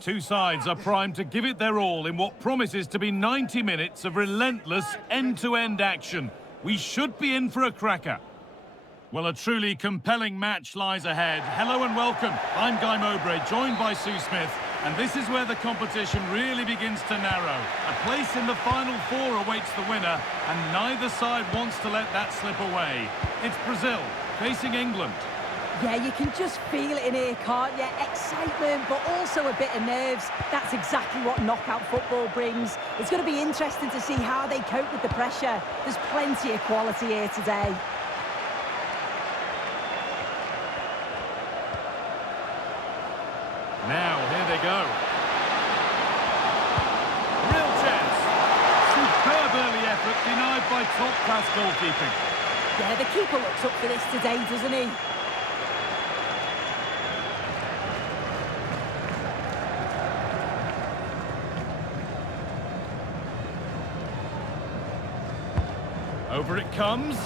Two sides are primed to give it their all in what promises to be 90 minutes of relentless end-to-end action. We should be in for a cracker. Well, a truly compelling match lies ahead. Hello and welcome. I'm Guy Mowbray, joined by Sue Smith, and this is where the competition really begins to narrow. A place in the final four awaits the winner, and neither side wants to let that slip away. It's Brazil facing England. Yeah, you can just feel it in here, can't you? Excitement, but also a bit of nerves. That's exactly what knockout football brings. It's going to be interesting to see how they cope with the pressure. There's plenty of quality here today. Now, here they go. Real chance. Superb early effort, denied by top-class goalkeeping. Yeah, the keeper looks up for this today, doesn't he? Over it comes.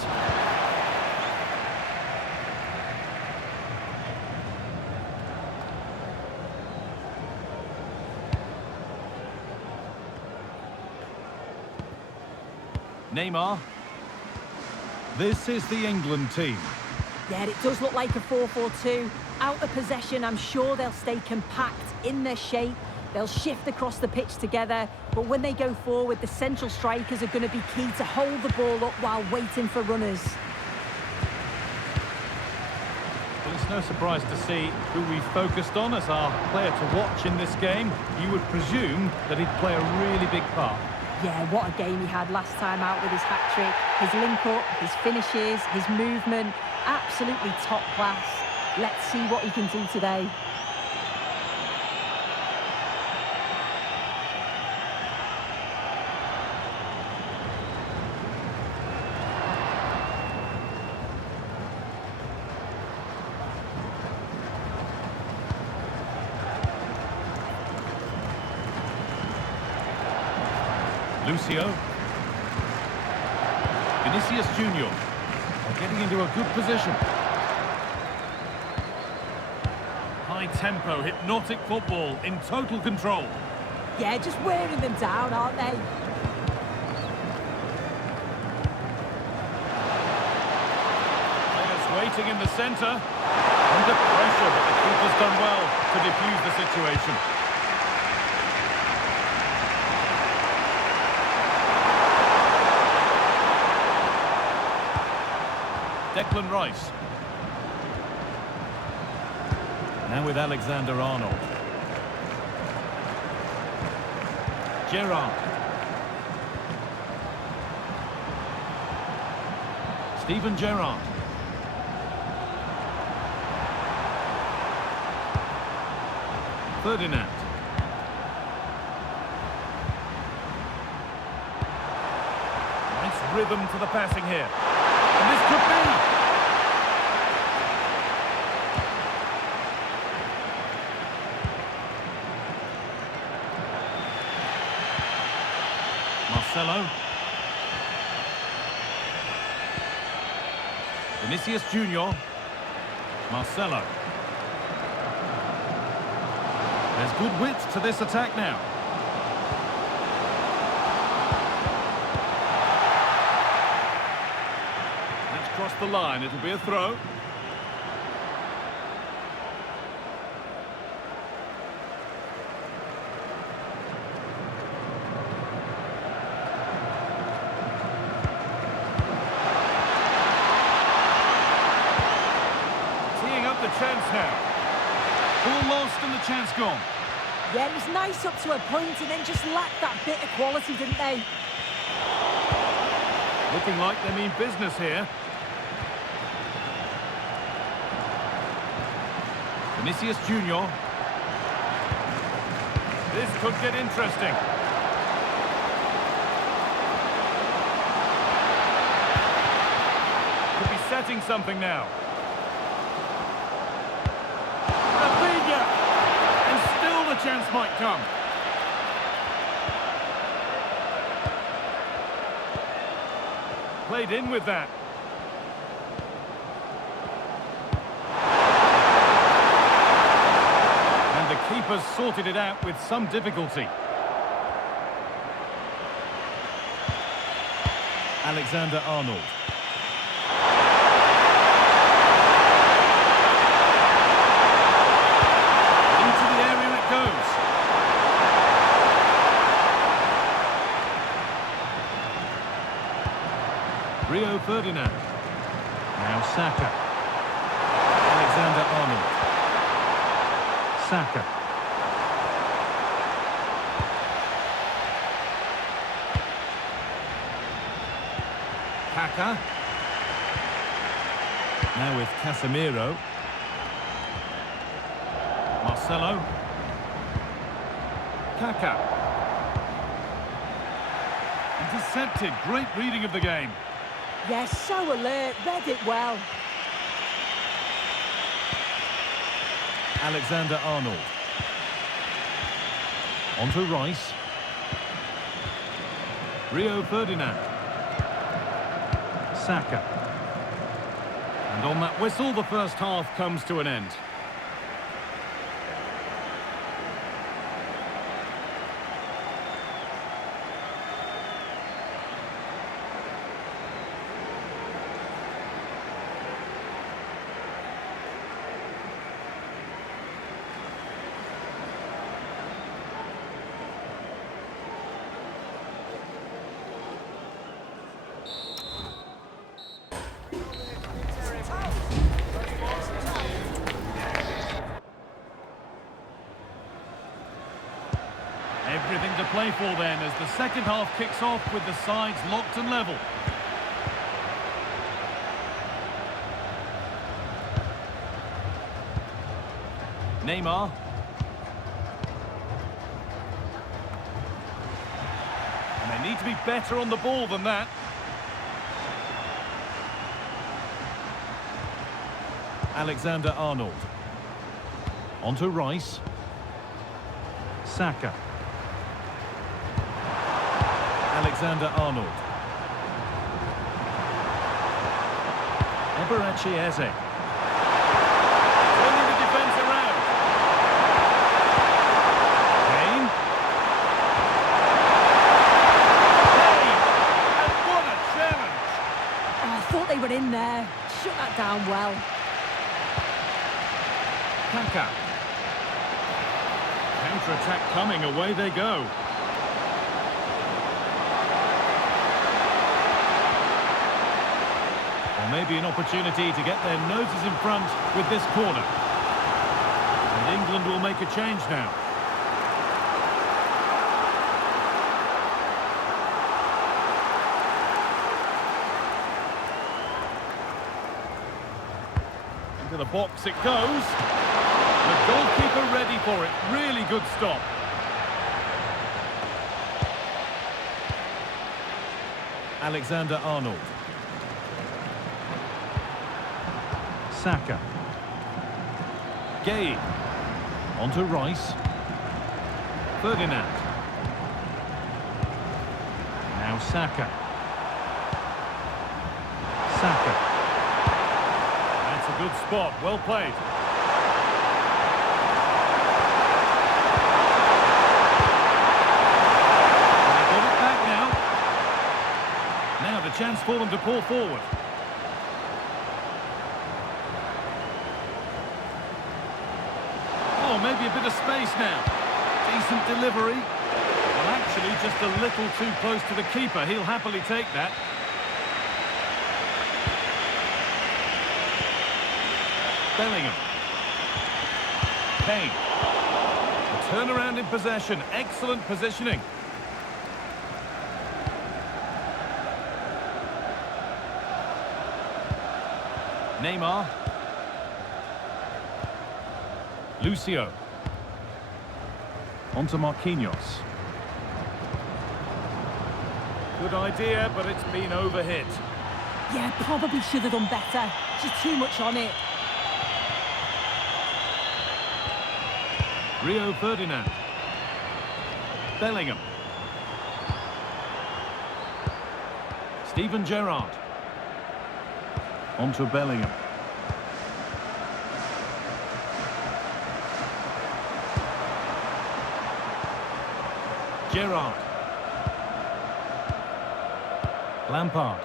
Neymar. This is the England team. Yeah, it does look like a 4-4-2. Out of possession, I'm sure they'll stay compact in their shape. They'll shift across the pitch together, but when they go forward, the central strikers are going to be key to hold the ball up while waiting for runners. Well, it's no surprise to see who we focused on as our player to watch in this game. You would presume that he'd play a really big part. Yeah, what a game he had last time out with his hat-trick. His link-up, his finishes, his movement, absolutely top class. Let's see what he can do today. Lucio. Vinicius Junior. Getting into a good position. High tempo, hypnotic football in total control. Yeah, just wearing them down, aren't they? Players waiting in the centre. Under pressure, but the keeper's done well to defuse the situation. Declan Rice. Now with Alexander-Arnold. Gerrard. Steven Gerrard. Ferdinand. Nice rhythm to the passing here. And this could be. Marcelo. Vinicius Junior. Marcelo. There's good width to this attack now. Cross the line, it'll be a throw. Teeing up the chance now. Ball lost and the chance gone. Yeah, it was nice up to a point and then just lacked that bit of quality, didn't they? Looking like they mean business here. Vinicius Junior. This could get interesting. Could be setting something now. Rafinha! And still the chance might come. Played in with that. keeper's sorted it out with some difficulty. Alexander-Arnold. Into the area it goes. Rio Ferdinand. Now Saka. Alexander-Arnold. Saka. Kaka. Now with Casemiro. Marcelo. Kaka. Intercepted. Great reading of the game. Yes, so alert, read it well. Alexander-Arnold. On to Rice. Rio Ferdinand. Saka. And on that whistle, the first half comes to an end. Everything to play for then as the second half kicks off with the sides locked and level. Neymar. And they need to be better on the ball than that. Alexander-Arnold. On to Rice. Saka. Alexander-Arnold. Eberechi Eze. Turning the defence around. Kane. Kane! And what a challenge! Oh, I thought they were in there. Shut that down well. Kaka. Counter-attack coming, away they go. Or maybe an opportunity to get their noses in front with this corner. And England will make a change now. Into the box it goes. The goalkeeper ready for it. Really good stop. Alexander-Arnold. Saka. Gay. On to Rice. Ferdinand. Now Saka. Saka. That's a good spot. Well played. They got it back now. Now the chance for them to pull forward. Oh, maybe a bit of space now. Decent delivery. Well, actually, just a little too close to the keeper. He'll happily take that. Bellingham. Kane. A turnaround in possession. Excellent positioning. Neymar. Lucio. On to Marquinhos. Good idea, but it's been overhit. Yeah, probably should have done better. Just too much on it. Rio Ferdinand. Bellingham. Steven Gerrard. On to Bellingham. Gerrard. Lampard.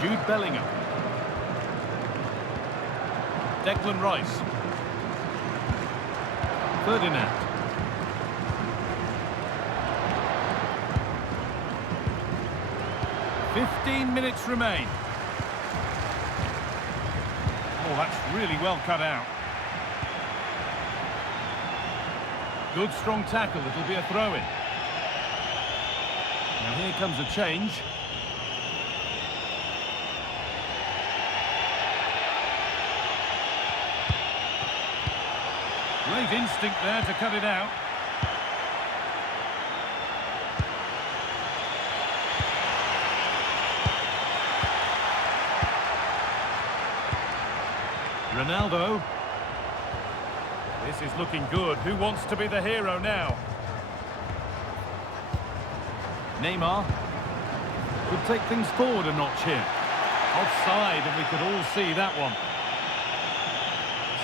Jude Bellingham. Declan Rice. Ferdinand. Minutes remain. Oh, that's really well cut out. Good strong tackle, it'll be a throw-in. Now here comes a change. Great instinct there to cut it out. Ronaldo. This is looking good. Who wants to be the hero now? Neymar could take things forward a notch here. Offside, and we could all see that one.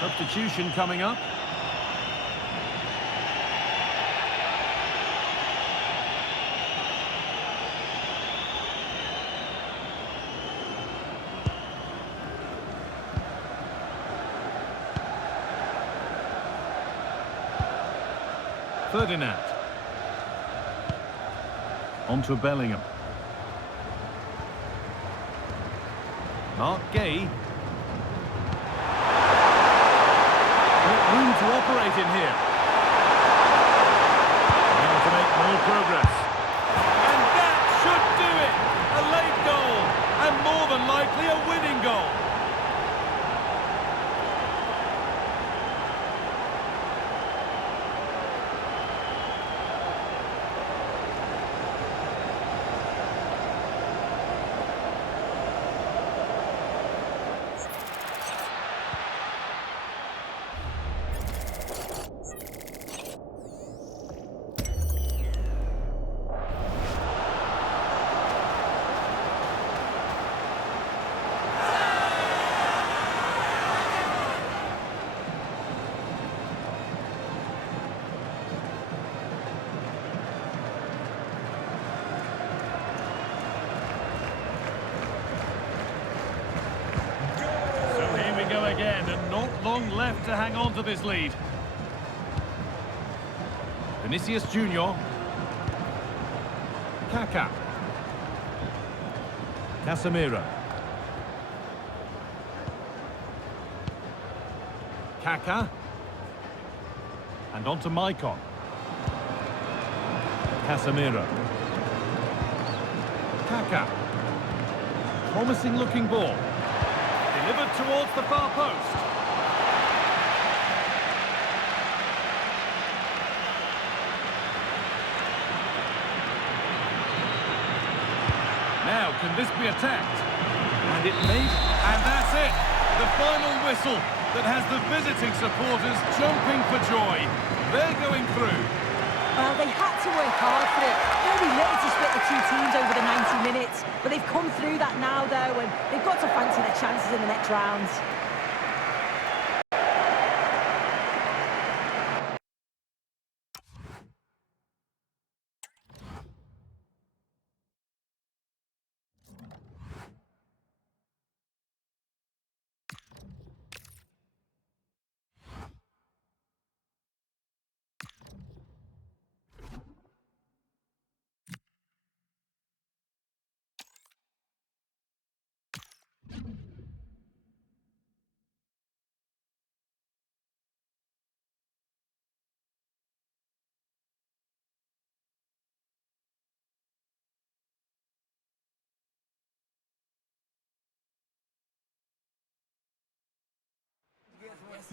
Substitution coming up. Ferdinand. On to Bellingham. Mark Gay. Room to operate in here. Now to make more progress. And that should do it! A late goal, and more than likely a winning goal. Again, and not long left to hang on to this lead. Vinicius Junior. Kaká. Casemiro. Kaká. And on to Maicon. Casemiro. Kaká. Promising looking ball. Delivered towards the far post. Now, can this be attacked? And it may, and that's it! The final whistle that has the visiting supporters jumping for joy. They're going through. Well, they had to work hard for it. Very little to split the two teams over the 90 minutes. But they've come through that now, though, and they've got to fancy their chances in the next rounds.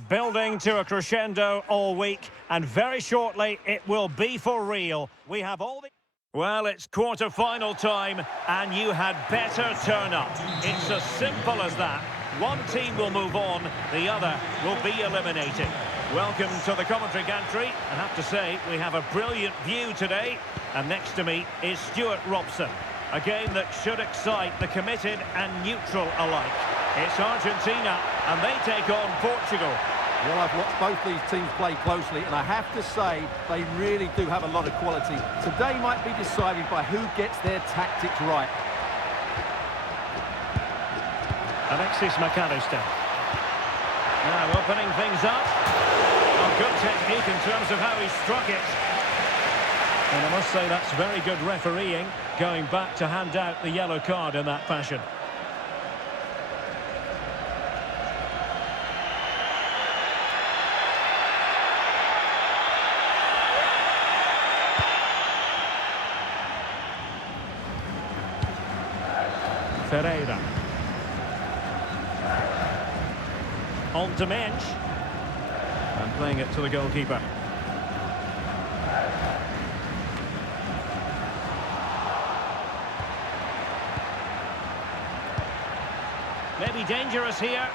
Building to a crescendo all week, and very shortly it will be for real. We have all the... Well, it's quarter-final time, and you had better turn up. It's as simple as that. One team will move on, the other will be eliminated. Welcome to the commentary gantry. I have to say, we have a brilliant view today, and next to me is Stuart Robson. A game that should excite the committed and neutral alike. It's Argentina, and they take on Portugal. Well, I've watched both these teams play closely, and I have to say they really do have a lot of quality. Today might be decided by who gets their tactics right. Alexis McAllister. Now opening things up. Oh, good technique in terms of how he struck it. And I must say that's very good refereeing, going back to hand out the yellow card in that fashion. Ferreira. On to Mensch. And playing it to the goalkeeper. Maybe dangerous here.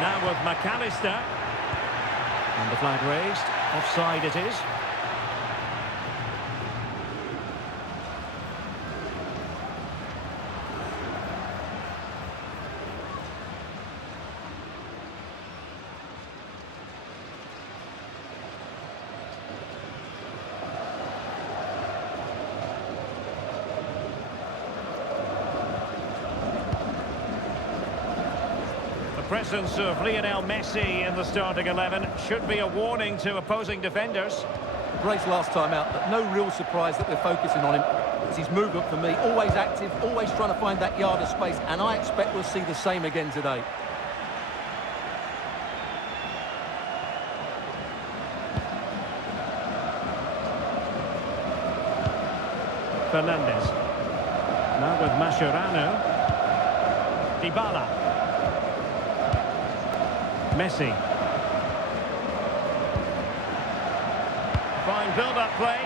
Now with McAllister. And the flag raised. Offside it is. The presence of Lionel Messi in the starting 11 should be a warning to opposing defenders. Brace last time out, but no real surprise that they're focusing on him. It's his movement for me, always active, always trying to find that yard of space, and I expect we'll see the same again today. Fernandes. Now with Mascherano. Dybala. Messi. Fine build-up play.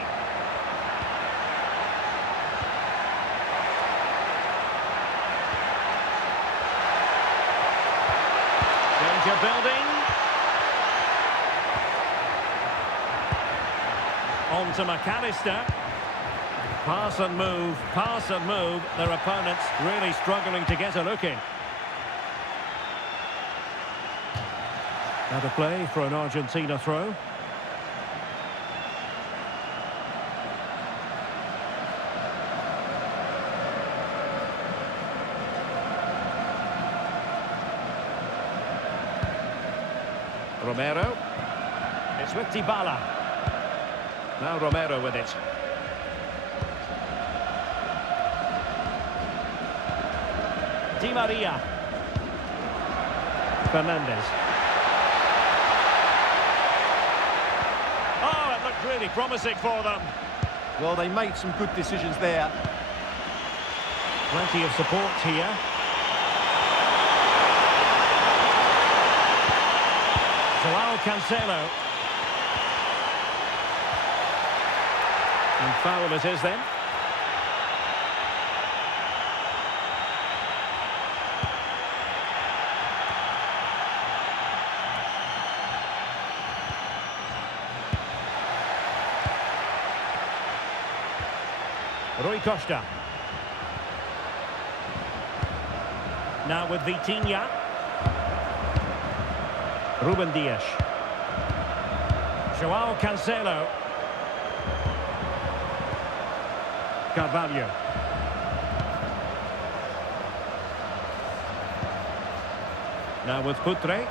Danger building. On to McAllister. Pass and move, pass and move. Their opponents really struggling to get a look in. Now to play for an Argentina throw. Romero. It's with Dybala. Now Romero with it. Di Maria. Fernandes. Oh, it looked really promising for them. Well, they made some good decisions there. Plenty of support here. Joao Cancelo. And foul it is then. Rui Costa. Now with Vitinha. Ruben Dias. Joao Cancelo. Carvalho. Now with Putre.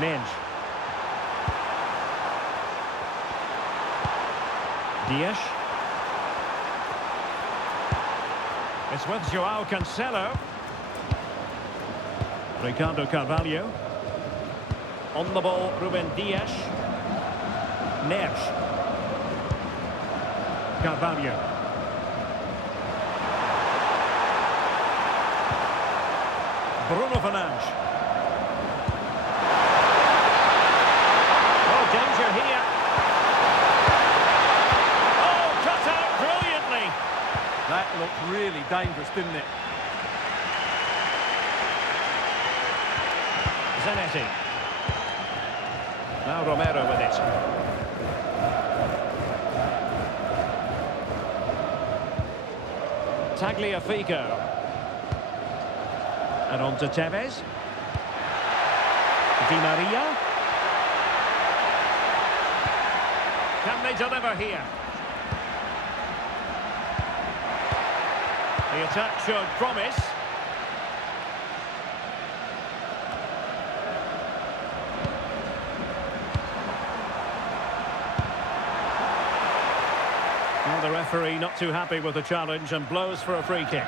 Mensch. Dias. It's with Joao Cancelo. Ricardo Carvalho. On the ball, Ruben Dias. Neves. Carvalho. Bruno Fernandes. Oh, danger here. Oh, cut out brilliantly. That looked really dangerous, didn't it? Zanetti. Now Romero with it. Tagliafico. And on to Tevez. Di Maria. Can they deliver here? The attack showed promise. Well, the referee not too happy with the challenge and blows for a free kick.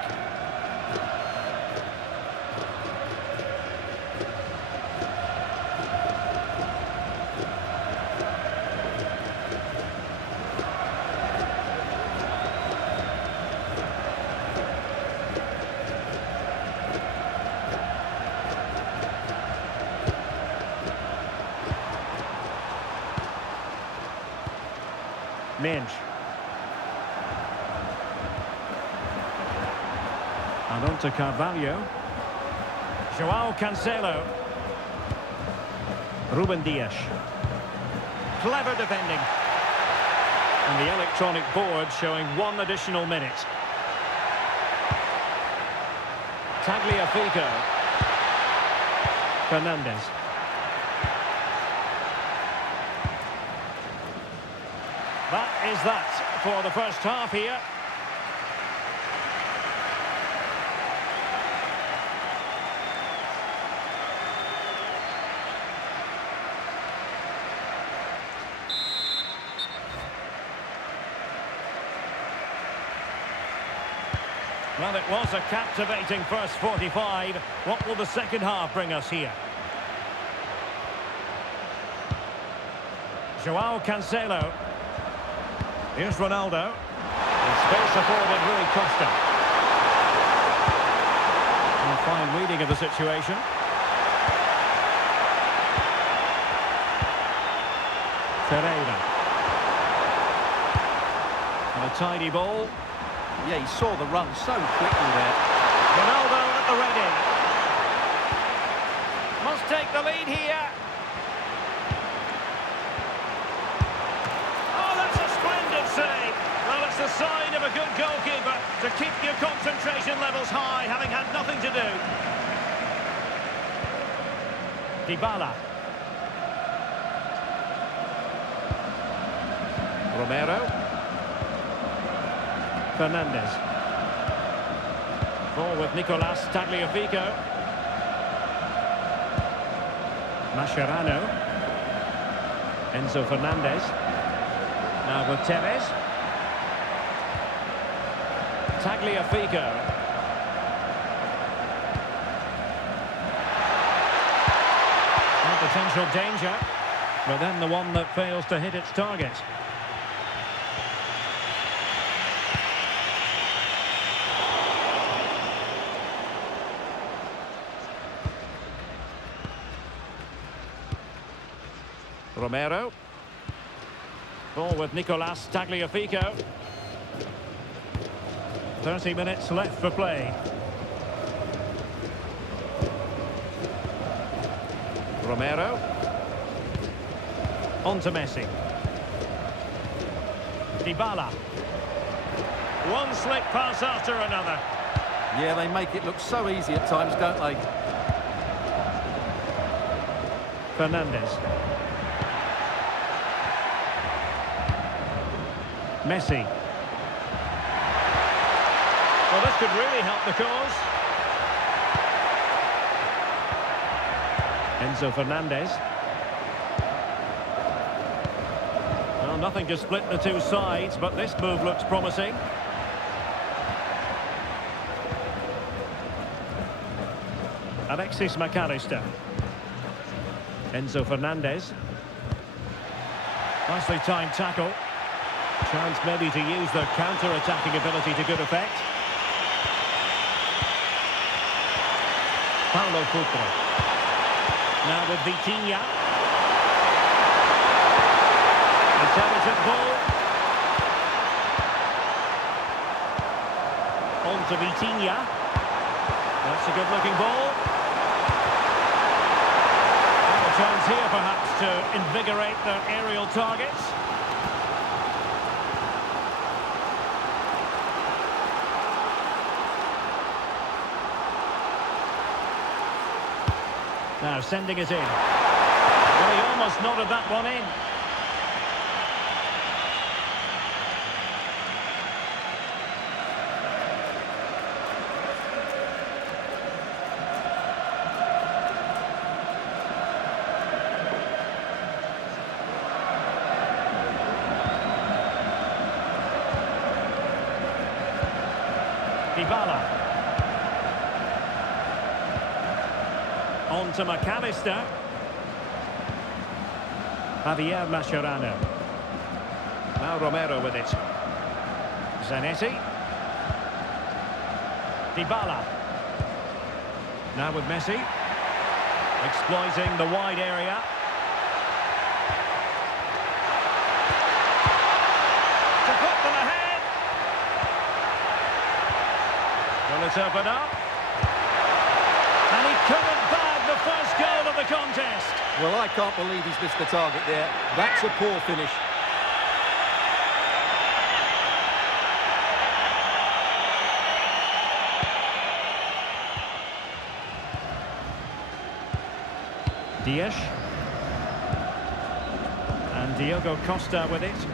Minge. And on to Carvalho. João Cancelo. Ruben Dias. Clever defending. And the electronic board showing 1 additional minute. Tagliafico. Fernandez. That is that for the first half here. Well, it was a captivating first 45. What will the second half bring us here? João Cancelo. Here's Ronaldo. And space afforded Rui Costa. And a fine reading of the situation. Ferreira. And a tidy ball. Yeah, he saw the run so quickly there. Ronaldo at the ready. Must take the lead here. Oh, that's a splendid save. Well, it's the sign of a good goalkeeper to keep your concentration levels high, having had nothing to do. Dybala. Romero. Fernandez. Ball with Nicolas Tagliafico. Mascherano. Enzo Fernandez. Now with Tevez. Tagliafico. And potential danger, but then the one that fails to hit its target. Romero. Ball with Nicolas Tagliafico. 30 minutes left for play. Romero. On to Messi. Dybala. One slick pass after another. Yeah, they make it look so easy at times, don't they? Fernandez. Messi. Well, this could really help the cause. Enzo Fernandez. Well, nothing to split the two sides, but this move looks promising. Alexis McAllister. Enzo Fernandez. Nicely timed tackle. Chance maybe to use their counter-attacking ability to good effect. Paulo Futre. Now with Vitinha. Intelligent ball. On to Vitinha. That's a good-looking ball. And a chance here perhaps to invigorate their aerial targets. Now sending it in. Well, he almost nodded that one in. Dybala. On to McAllister. Javier Mascherano. Now Romero with it. Zanetti. Dybala. Now with Messi. Exploiting the wide area. To put them ahead. Will it open up? And he couldn't bag the first goal of the contest. Well, I can't believe he's missed the target there. That's a poor finish. Dias. And Diogo Costa with it.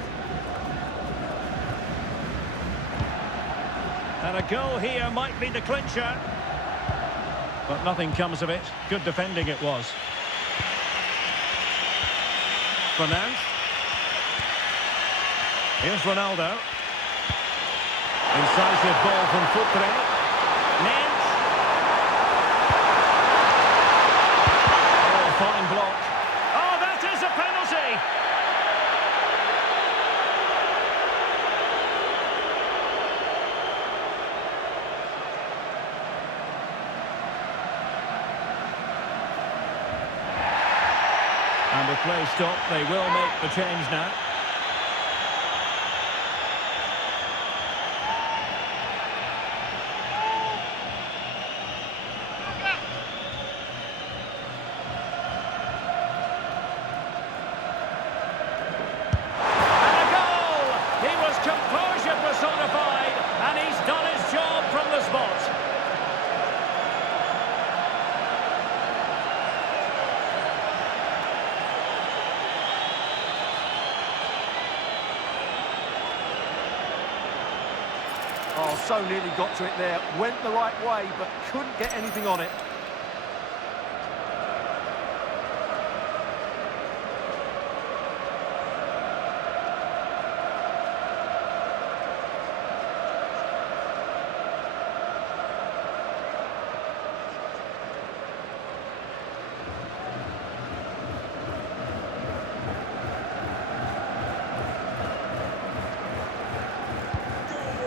And a goal here might be the clincher. But nothing comes of it. Good defending it was. Fernandes. Here's Ronaldo. Incisive ball from Futre. Nance. Oh, fine block. Oh, that is a penalty! And with play stopped, they will make the change now. And a goal! He was composure personified, and he's done his job from the spot. Oh, so nearly got to it there. Went the right way, but couldn't get anything on it.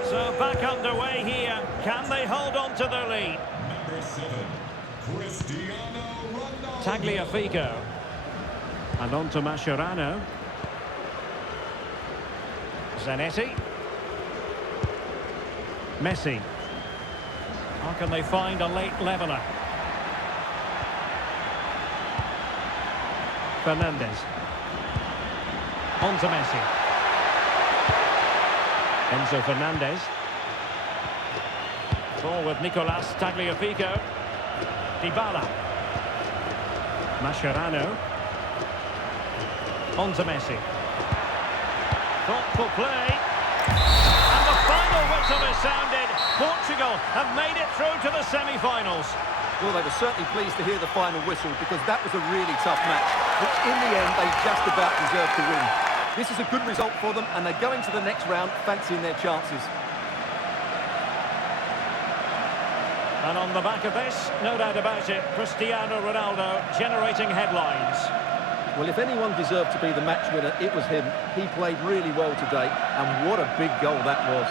So back underway here. Can they hold on to their lead? Number 7, Cristiano Ronaldo. Tagliafico. And on to Mascherano. Zanetti. Messi. How can they find a late leveller? Fernandes. On to Messi. Enzo Fernandez. Ball with Nicolas Tagliafico. Dybala. Mascherano. On to Messi. Thoughtful play. And the final whistle is sounded. Portugal have made it through to the semi-finals. Well, they were certainly pleased to hear the final whistle because that was a really tough match, which in the end they just about deserved to win. This is a good result for them, and they're going to the next round fancying their chances. And on the back of this, no doubt about it, Cristiano Ronaldo generating headlines. Well, if anyone deserved to be the match winner, it was him. He played really well today, and what a big goal that was.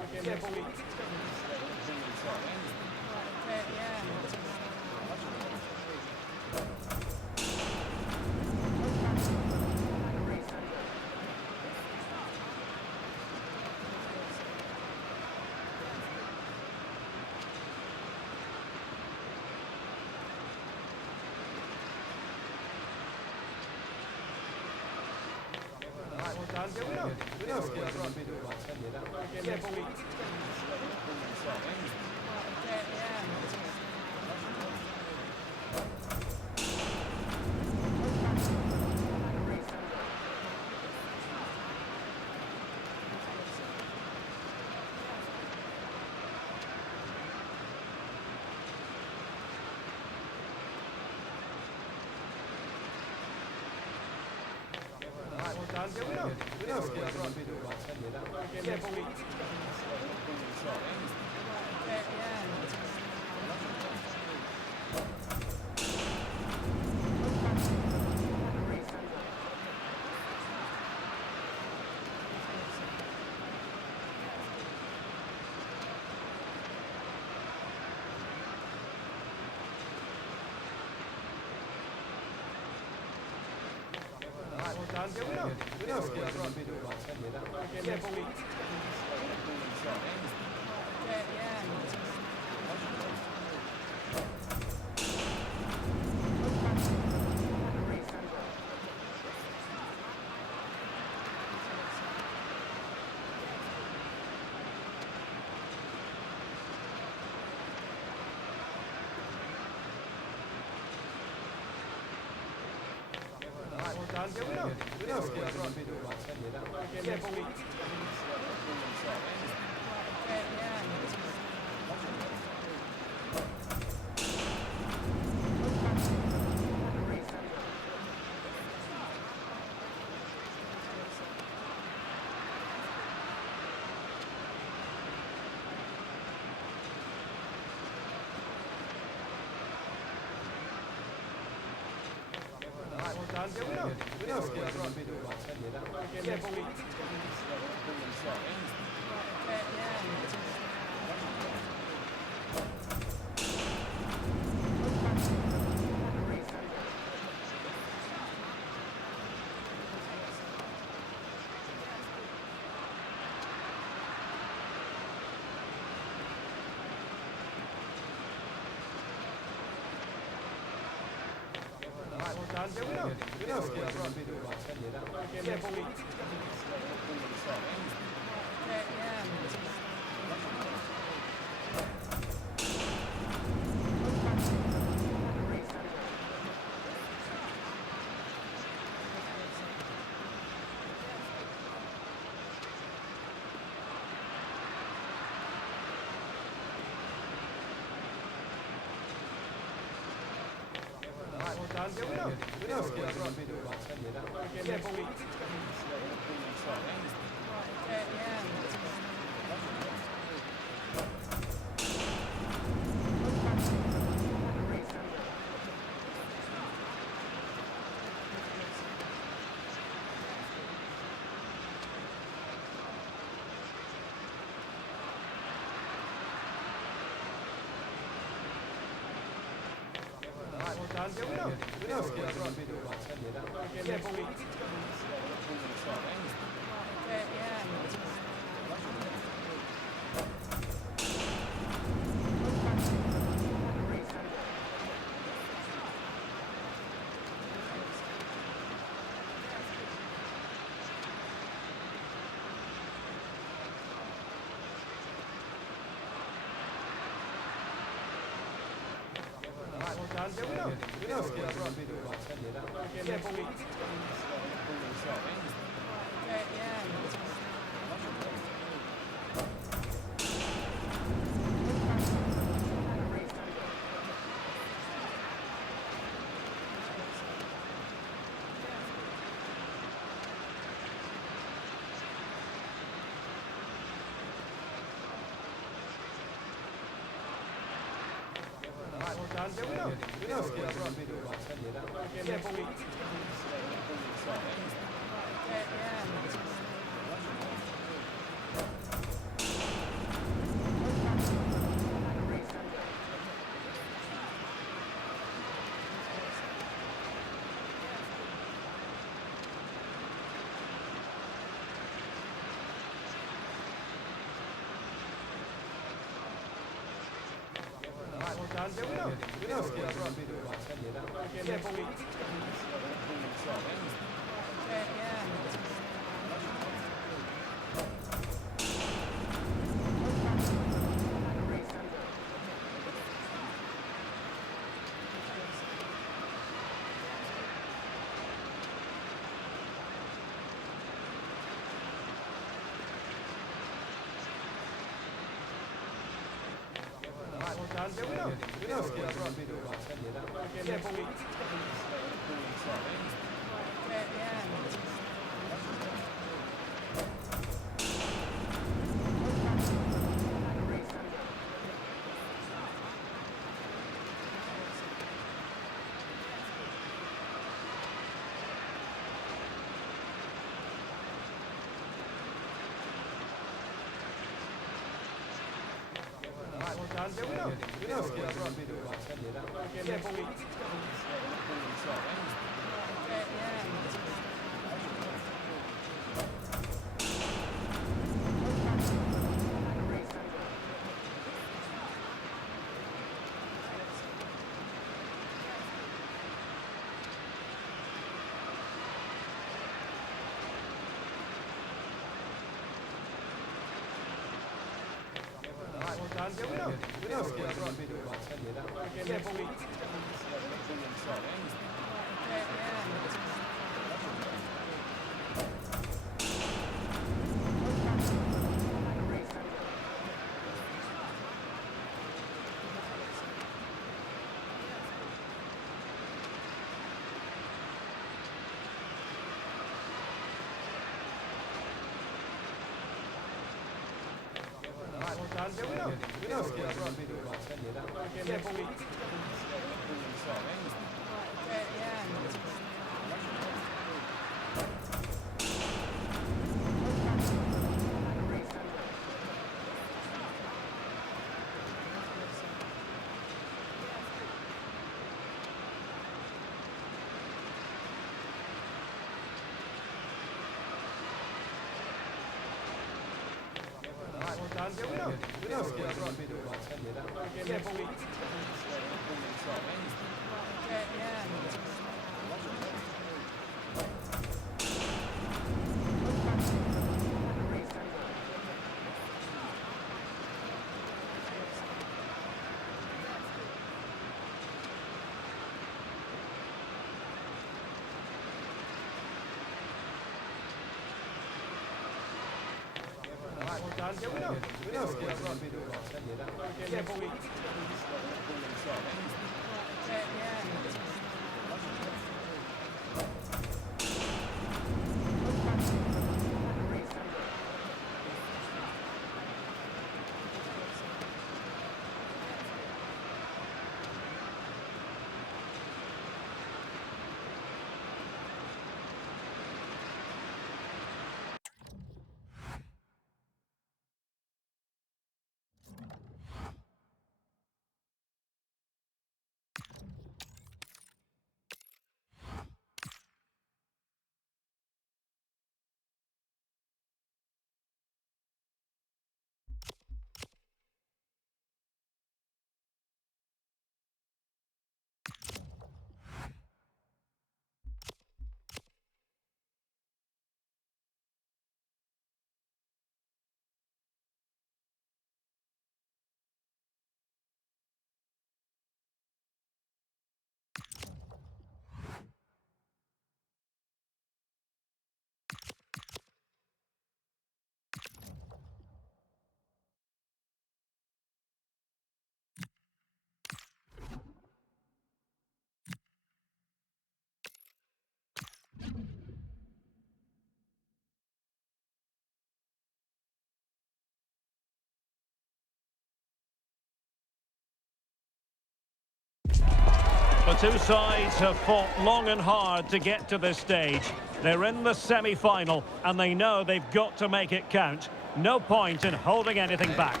The two sides have fought long and hard to get to this stage. They're in the semi-final and they know they've got to make it count. No point in holding anything back.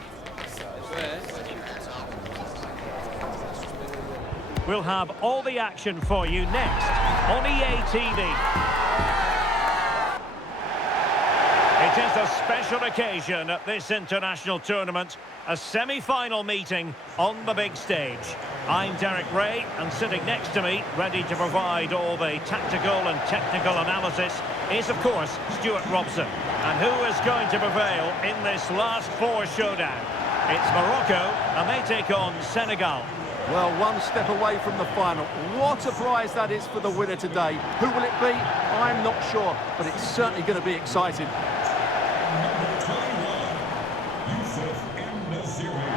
We'll have all the action for you next on EA TV. It is a special occasion at this international tournament, a semi-final meeting on the big stage. I'm Derek Ray, and sitting next to me, ready to provide all the tactical and technical analysis, is of course Stuart Robson. And who is going to prevail in this last four showdown? It's Morocco, and they take on Senegal. Well, one step away from the final. What a prize that is for the winner today. Who will it be? I'm not sure, but it's certainly going to be exciting. Number 21, Yusuf N-Nasiri.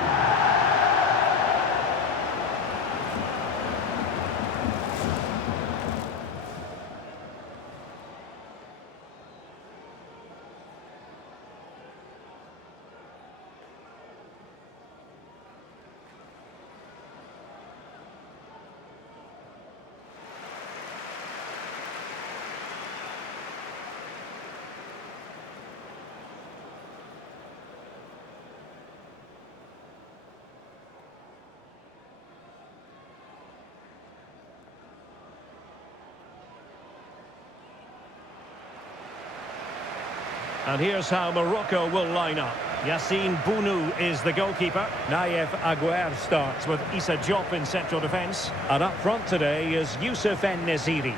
And here's how Morocco will line up. Yassine Bounou is the goalkeeper. Naïef Aguer starts with Issa Diop in central defence. And up front today is Yusuf En-Nesyri.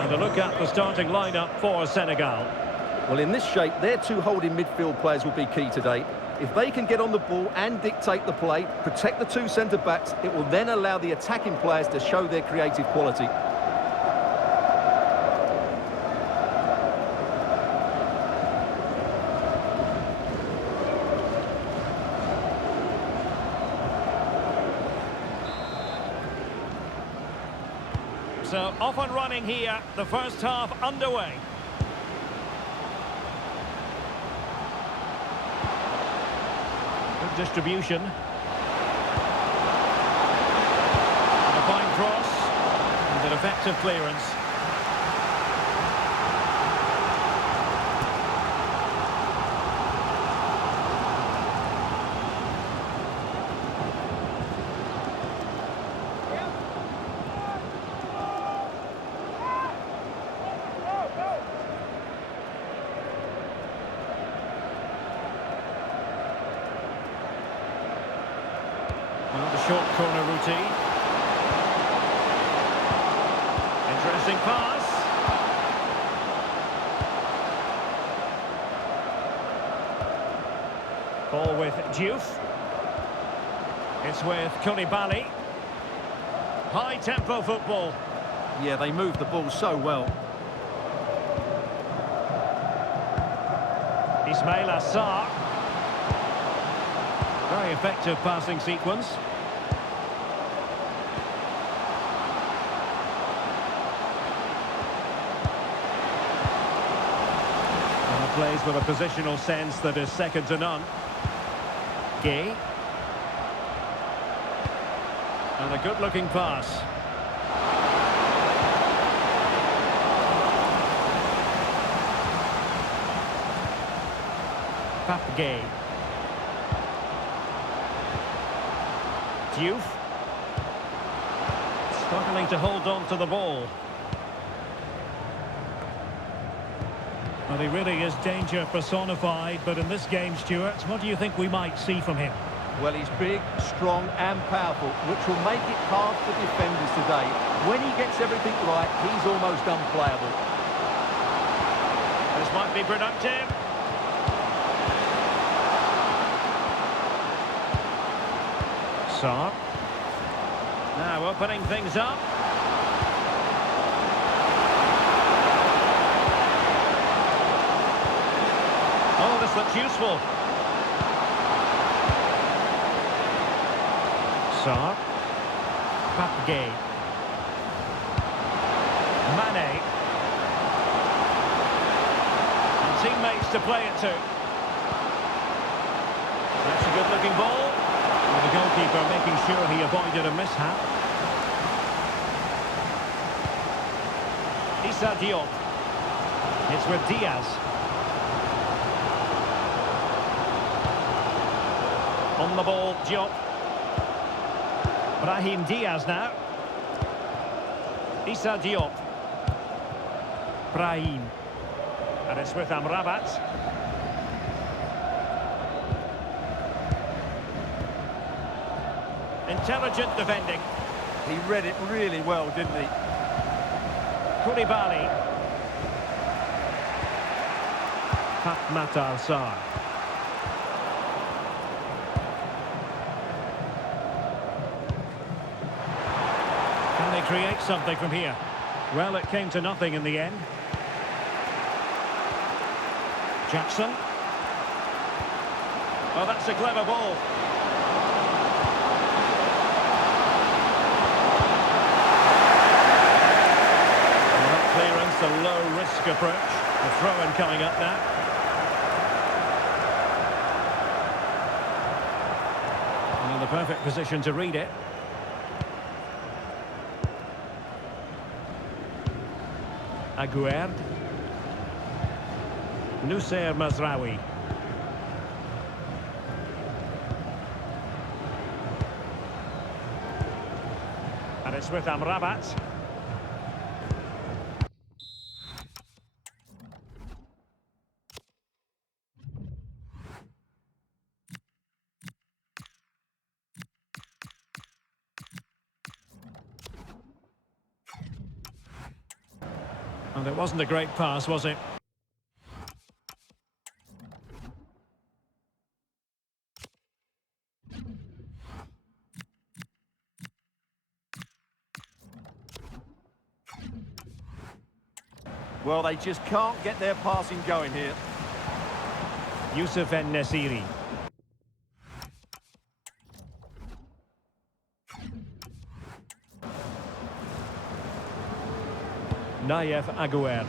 And a look at the starting lineup for Senegal. Well, in this shape, their two holding midfield players will be key today. If they can get on the ball and dictate the play, protect the two centre-backs, it will then allow the attacking players to show their creative quality. So off and running here, the first half underway. Good distribution. And a fine cross. And an effective clearance. short corner routine. Interesting pass. Ball with Diouf. It's with Koulibaly. High-tempo football. Yeah, they move the ball so well. Ismail Assar. Very effective passing sequence. And plays with a positional sense that is second to none. Gay. And a good-looking pass. Gay. Diouf. Struggling to hold on to the ball. Well, he really is danger personified, but in this game, Stuart, what do you think we might see from him? Well, he's big, strong and powerful, which will make it hard for defenders today. When he gets everything right, he's almost unplayable. This might be productive. Sarr. Now opening things up. Oh, this looks useful. Sarr. Gay. Mane. And teammates to play it to. That's a good-looking ball. The goalkeeper making sure he avoided a mishap. Issa Diop. It's with Diaz. On the ball, Diop. Brahim Diaz now. Issa Diop. Brahim. And it's with Amrabat. Intelligent defending. He read it really well, didn't he? Koulibaly. Matar Sarr. Can they create something from here? Well, it came to nothing in the end. Jackson. Oh, that's a clever ball. Clearance, a low-risk approach. The throw-in coming up now. And in the perfect position to read it. Aguerd. Nussair Mazraoui. And it's with Amrabat. And it wasn't a great pass, was it? Well, they just can't get their passing going here. Youssef En-Nesyri. Nayef Aguerd.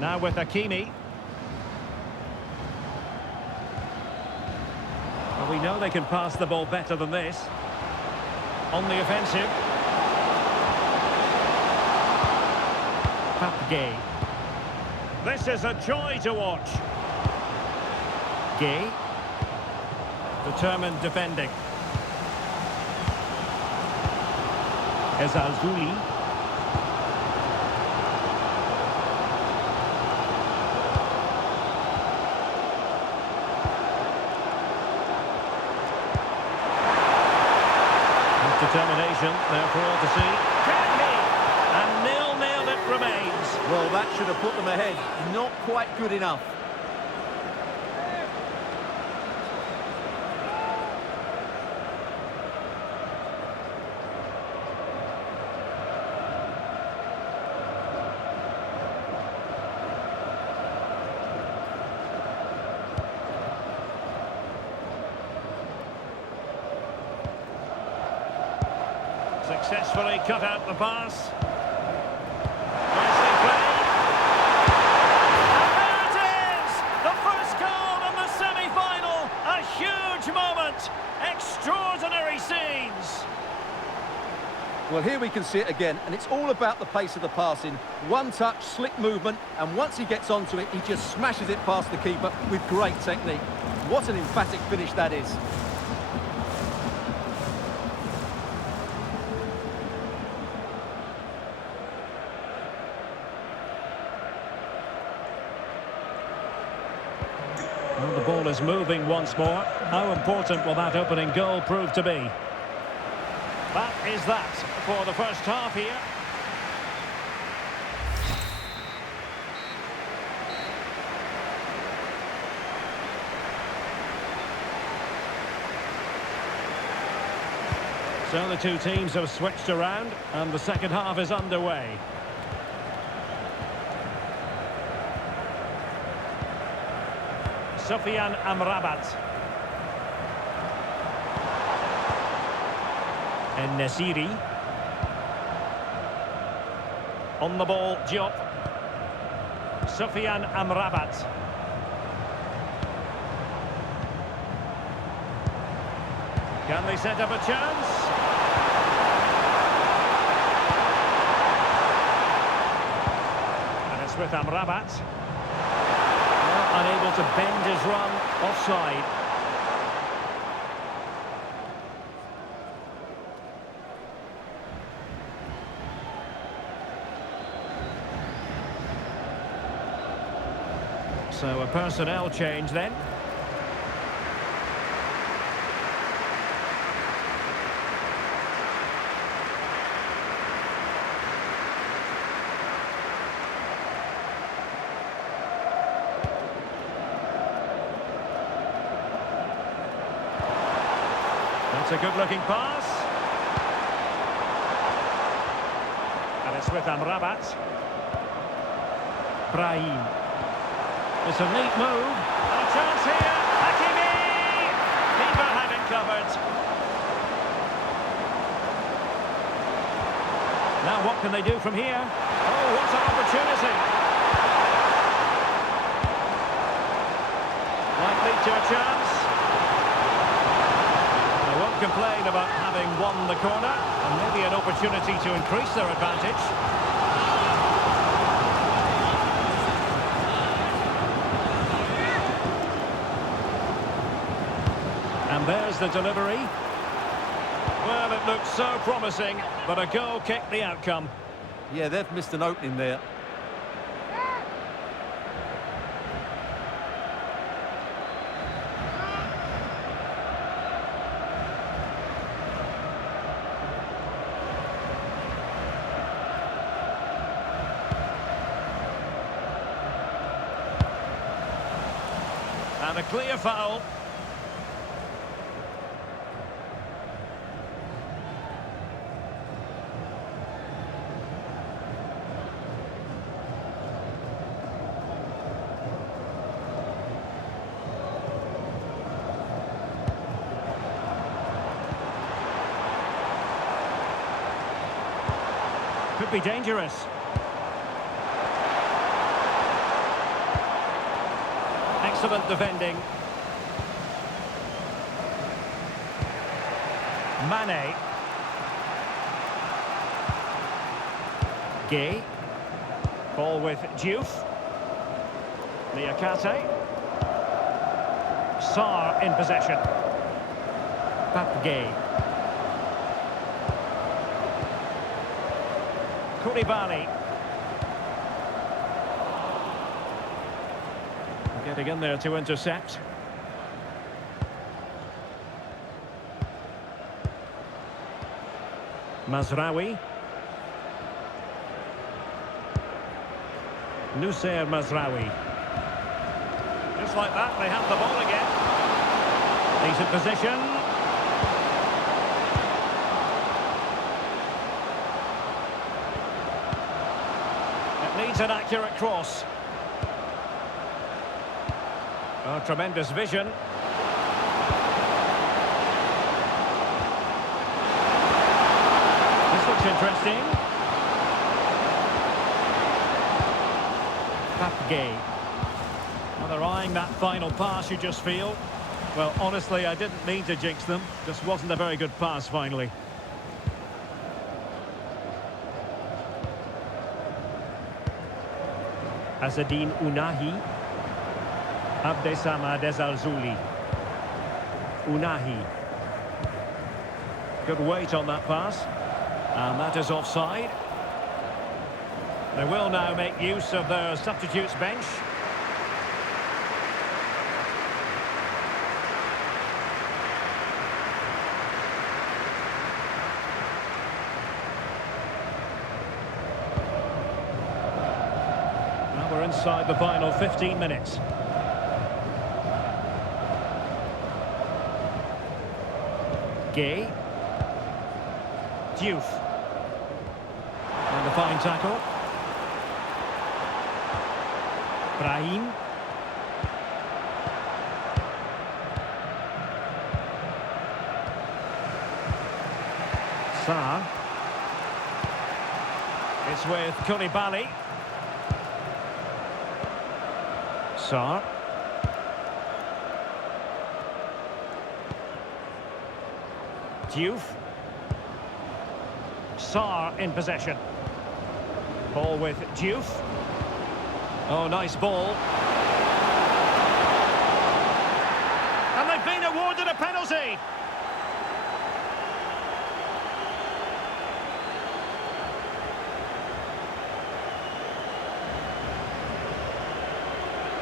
Now with Hakimi. Well, we know they can pass the ball better than this. On the offensive. Gay. This is a joy to watch. Gay. Determined defending. Ezalzouli. that should have put them ahead. Not quite good enough. Successfully cut out the pass. Nicely played. And there it is! The first goal in the semi-final. A huge moment. Extraordinary scenes. Well, here we can see it again, and it's all about the pace of the passing. One touch, slick movement, and once he gets onto it, he just smashes it past the keeper with great technique. What an emphatic finish that is. Well, the ball is moving once more. How important will that opening goal prove to be? That is that for the first half here. So the two teams have switched around and the second half is underway. Sufyan Amrabat. And Nesiri. On the ball, Diop. Sufyan Amrabat. Can they set up a chance? And it's with Amrabat. Well, unable to bend his run, offside. So a personnel change then. That's a good-looking pass. And it's with Amrabat. Brahim. It's a neat move. And a chance here. Hakimi! Keeper had it covered. Now what can they do from here? Oh, what an opportunity. Might lead to a chance. They won't complain about having won the corner, and maybe an opportunity to increase their advantage. And there's the delivery. Well, it looked so promising, but a goal kicked the outcome. Yeah, they've missed an opening there. And a clear foul. Could be dangerous. Excellent defending. Mane. Gay. Ball with Diouf. Liakate. Sarr in possession. Pape Gay. Koulibaly. Getting in there to intercept. Mazraoui. Nusayr Mazraoui. Just like that, they have the ball again. Decent position. It needs an accurate cross. Oh, tremendous vision. This looks interesting. Gay. Well, they're eyeing that final pass, you just feel. Well, honestly, I didn't mean to jinx them. Just wasn't a very good pass, finally. Azzedine Ounahi. Abdessamad Ezzalzouli. Ounahi. Good weight on that pass. And that is offside. They will now make use of their substitutes bench. Now we're inside the final 15 minutes. Gay. Diouf. And a fine tackle. Brahim. Sarr. It's with Koulibaly. Sarr. Diouf. Sarr in possession. Ball with Diouf. Oh, nice ball. And they've been awarded a penalty.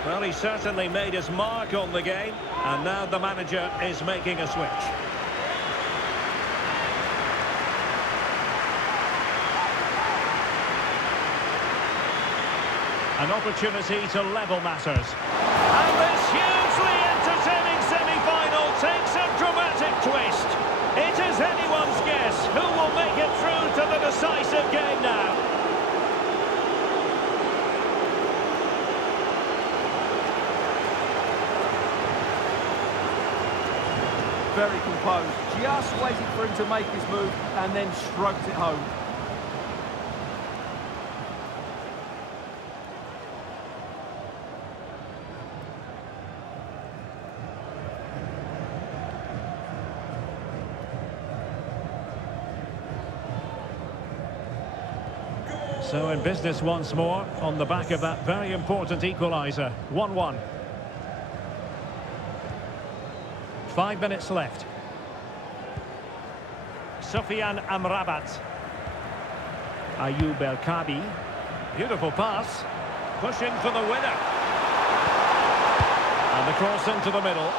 Well, he certainly made his mark on the game, and now the manager is making a switch. An opportunity to level matters. And this hugely entertaining semi-final takes a dramatic twist. It is anyone's guess who will make it through to the decisive game now. Very composed, just waiting for him to make his move and then stroked it home. So in business once more, on the back of that very important equaliser. 1-1. 5 minutes left. Sofiane Amrabat. Ayoub El Kabi. Beautiful pass. Pushing for the winner. And the cross into the middle.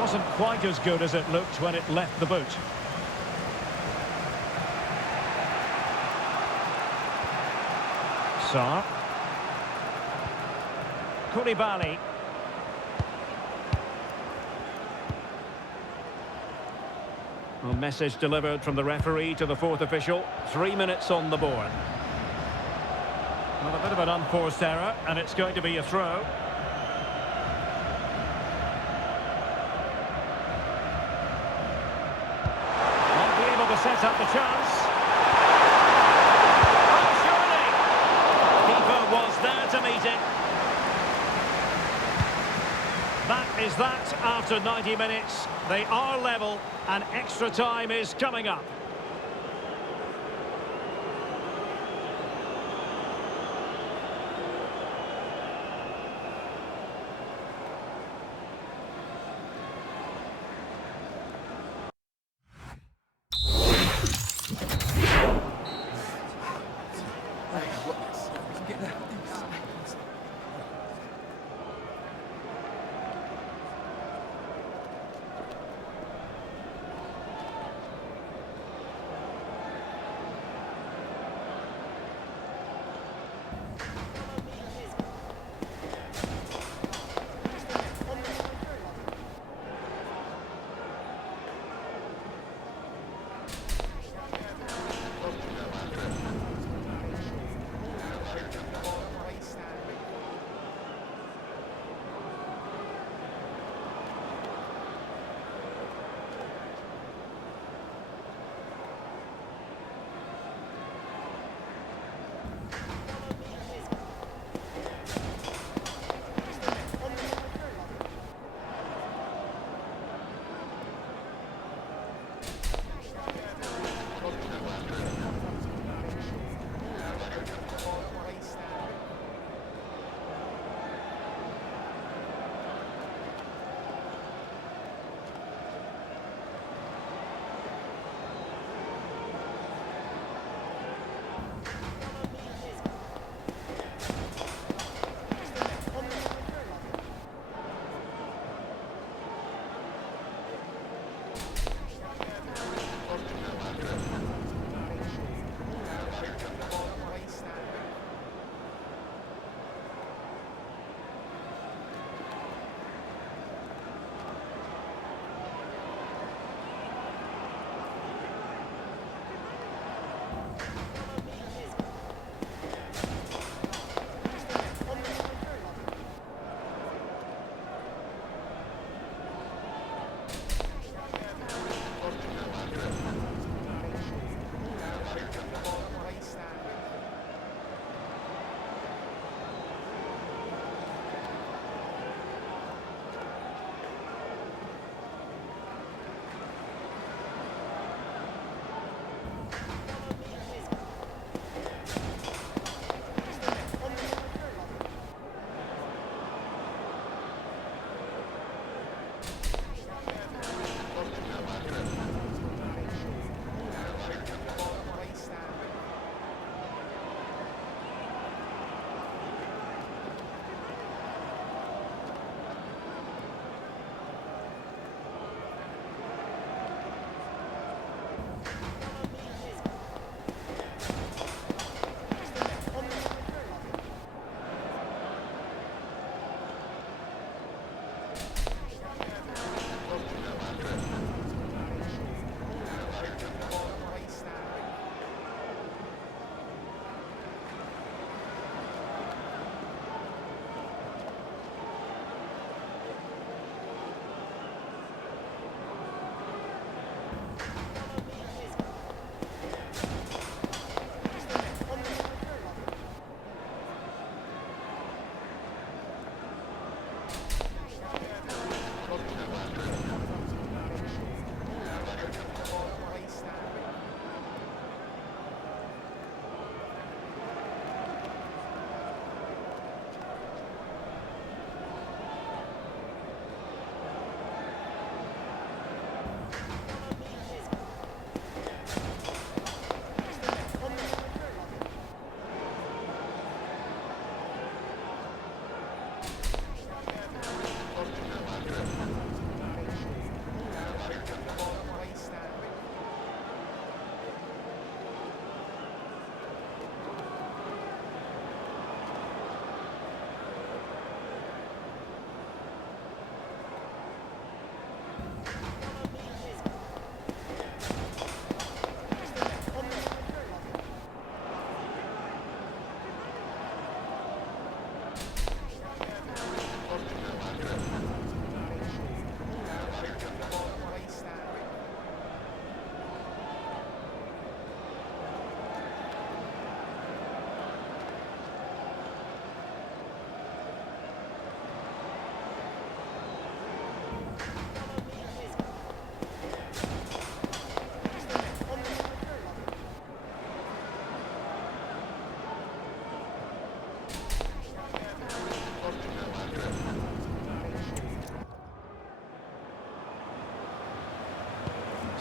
Wasn't quite as good as it looked when it left the boot. Sarr. Koulibaly. A message delivered from the referee to the fourth official. 3 minutes on the board. Well, a bit of an unforced error, and it's going to be a throw. Won't be able to set up the chance. Was there to meet it. That is that after 90 minutes. They are level and extra time is coming up.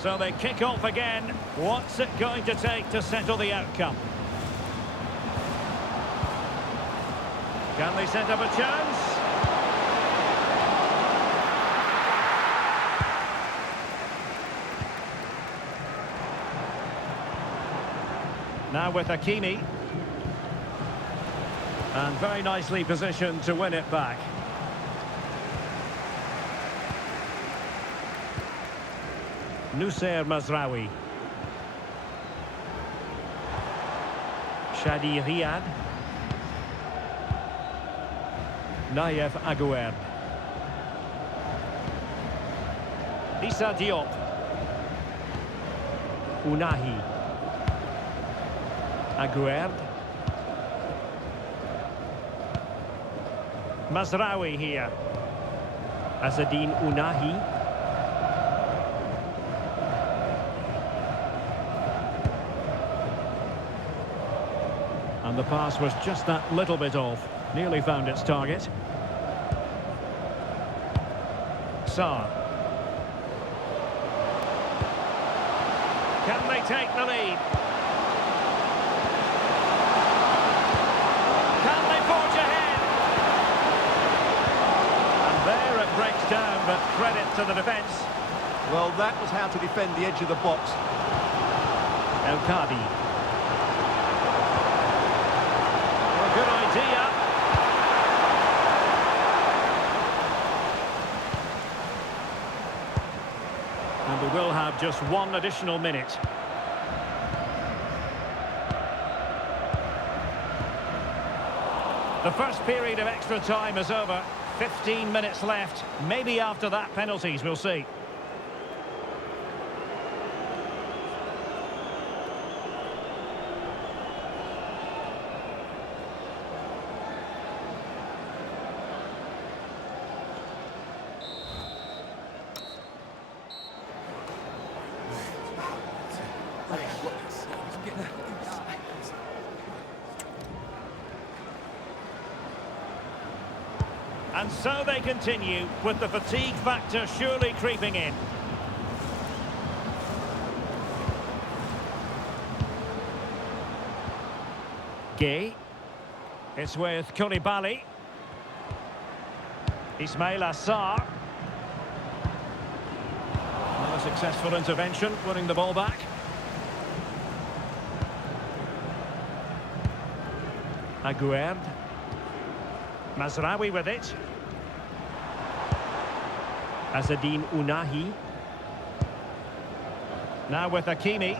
So they kick off again. What's it going to take to settle the outcome? Can they set up a chance? Now with Hakimi. And very nicely positioned to win it back. Nusayr Mazraoui. Shadi Riyad. Nayef Aguerd. Issa Diop. Unahi. Aguerd. Mazraoui here. Azzedine Unahi. And the pass was just that little bit off. Nearly found its target. Sarr. Can they take the lead? Can they forge ahead? And there it breaks down, but credit to the defence. Well, that was how to defend the edge of the box. El Kadi. Good idea. And we will have just one additional minute. The first period of extra time is over. 15 minutes left. Maybe after that, penalties, we'll see. And so they continue, with the fatigue factor surely creeping in. Gay. It's with Koulibaly. Ismail Assar. Another successful intervention, winning the ball back. Aguerd. Mazraoui with it. Azzedine Unahi. Now with Hakimi.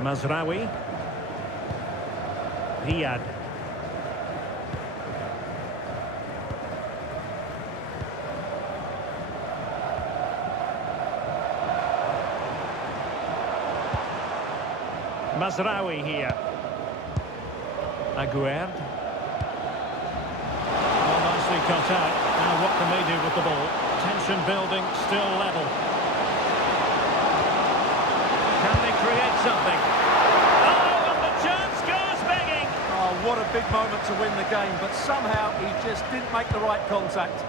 Mazraoui. Riyad. Mazraoui here. Aguerd. Well, nicely cut out. Now what can they do with the ball? Tension building, still level. Can they create something? Oh, and the chance goes begging! Oh, what a big moment to win the game, but somehow he just didn't make the right contact.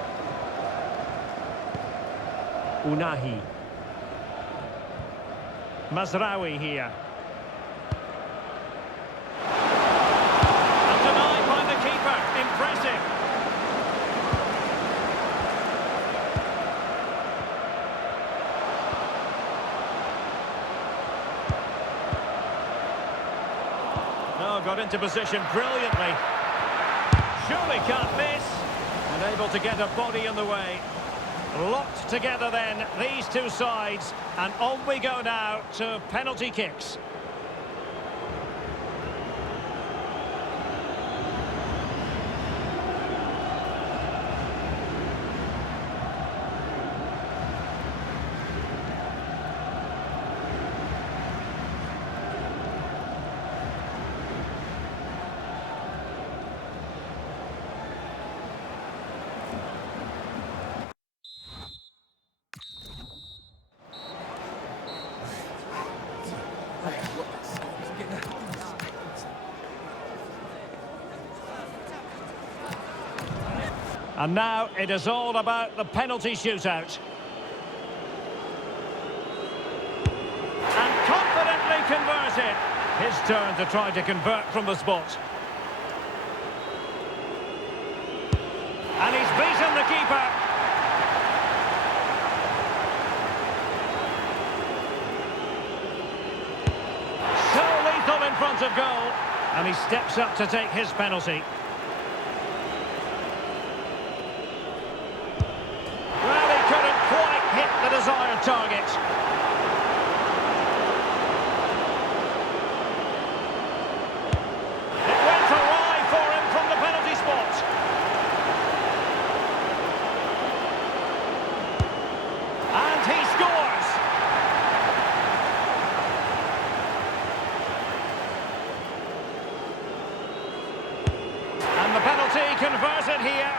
Unahi. Mazraoui here. And denied by the keeper. Impressive. Oh, got into position brilliantly. Surely can't miss. And able to get a body in the way. Locked together then, these two sides, and on we go now to penalty kicks. And now it is all about the penalty shootout. turn to try to convert from the spot. And he's beaten the keeper. So lethal in front of goal. And he steps up to take his penalty. Well, he couldn't quite hit the desired target. It went awry for him from the penalty spot. And he scores! And the penalty converted here.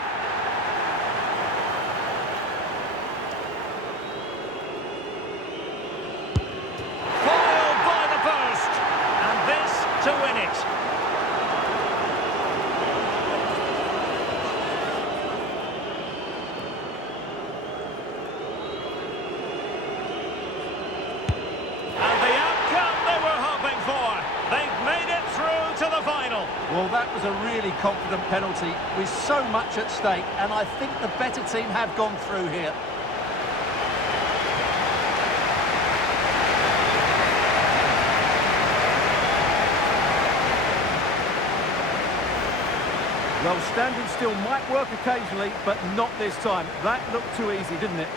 Foiled by the post. And this to win it. And the outcome they were hoping for. They've made it through to the final. Well, that was a really confident penalty with so much at stake, and I think the better team have gone through here. Well, standing still might work occasionally, but not this time. That looked too easy, didn't it?